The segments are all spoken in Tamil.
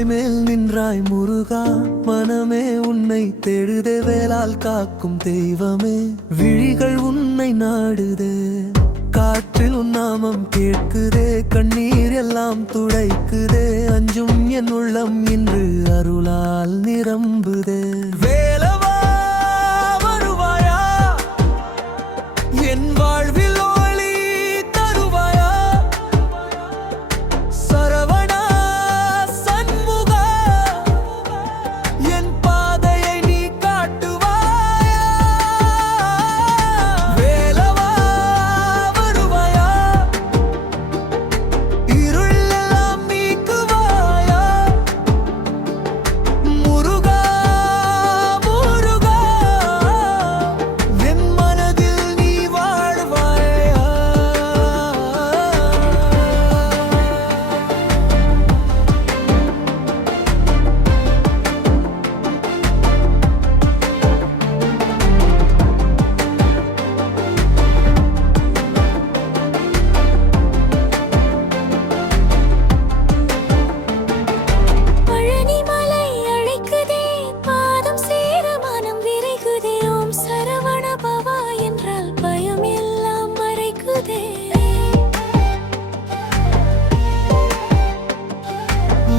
மலை மேல் நின்றாய் முருகா, மனமே உன்னை தேடுதே, வேலால் காக்கும் தெய்வமே விழிகள் உன்னை நாடுதே. காற்றில் உன் நாமம் கேட்குதே, கண்ணீர் எல்லாம் துடைக்குதே, அஞ்சும் என் உள்ளம் இன்று அருளால் நிரம்புதே. வேலவா வருவாயா, என் வாழ்வில் ஒளி தருவாயா, சரவணா சண்முகா, என் பாதையை நீ காட்டுவாயா. வேலவா வருவாயா, இருள் எல்லாம் நீக்குவாயா, முருகா முருகா, என் மனதில் நீ வாழ்வாயா. பழனிமலை அழைக்குதே, பாதம் சேர மனம் விரைகுதே, ஓம் சரவண பவா என்றால் பயம் எல்லாம் மறைக்குதே.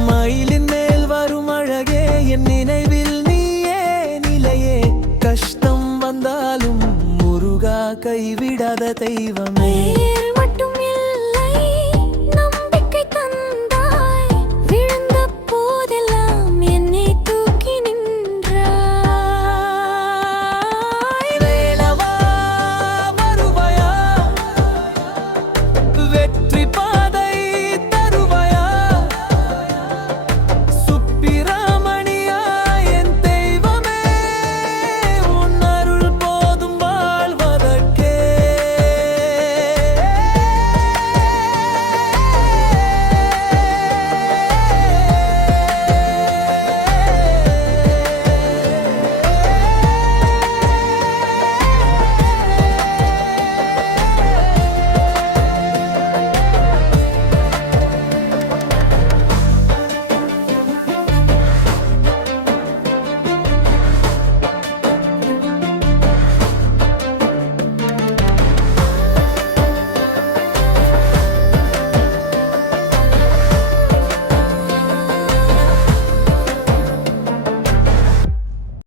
மயிலின் மேல் வரும் அழகே, என் நினைவில் நீயே நிலையே, கஷ்டம் வந்தாலும் முருகா கைவிடாத தெய்வமே. மயில்